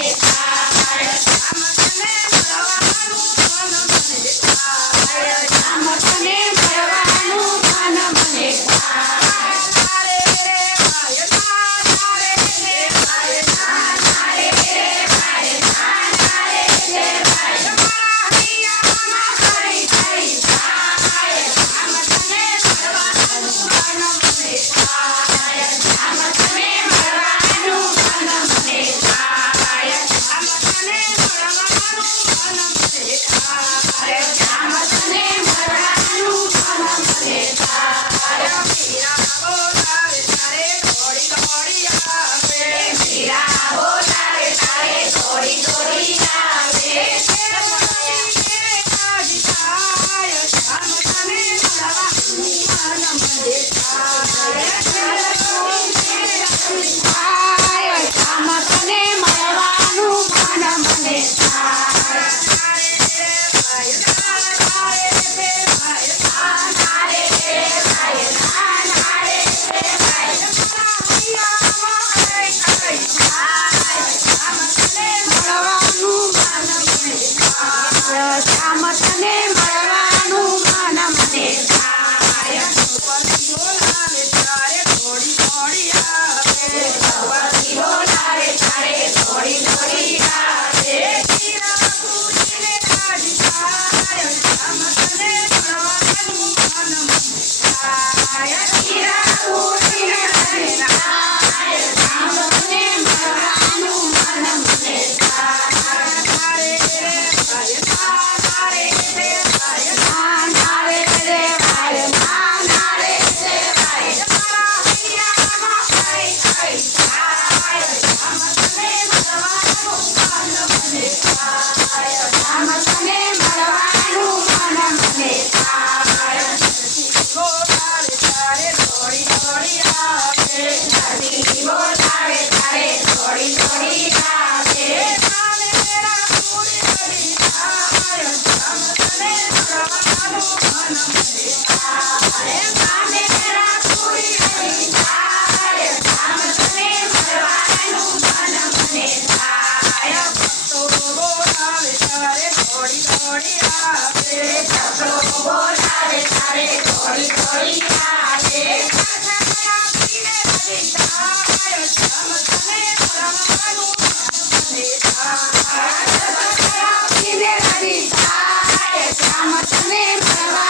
Friday. Hare Hare Hare I'm a name.